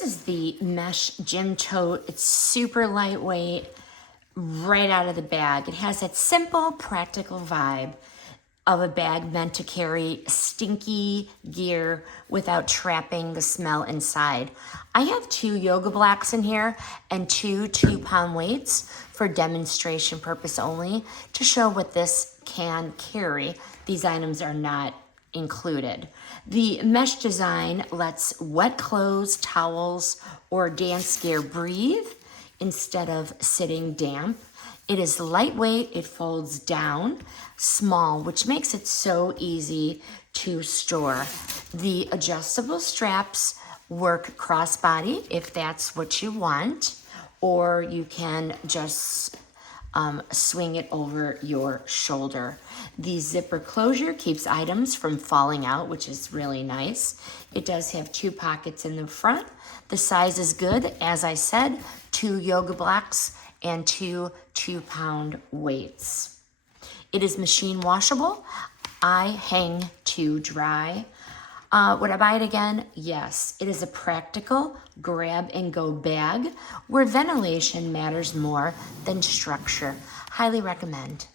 This is the mesh gym tote. It's super lightweight, right out of the bag. It has that simple, practical vibe of a bag meant to carry stinky gear without trapping the smell inside. I have 2 yoga blocks in here and 2 2-pound weights for demonstration purpose only to show what this can carry. These items are not included. The mesh design lets wet clothes, towels, or dance gear breathe instead of sitting damp. It is lightweight, it folds down, small, which makes it so easy to store. The adjustable straps work crossbody if that's what you want, or you can just swing it over your shoulder. The zipper closure keeps items from falling out, which is really nice. It does have 2 pockets in the front. The size is good, as I said, 2 yoga blocks and 2 2-pound weights. It is machine washable. I hang to dry. Would I buy it again? Yes. It is a practical grab and go bag where ventilation matters more than structure. Highly recommend.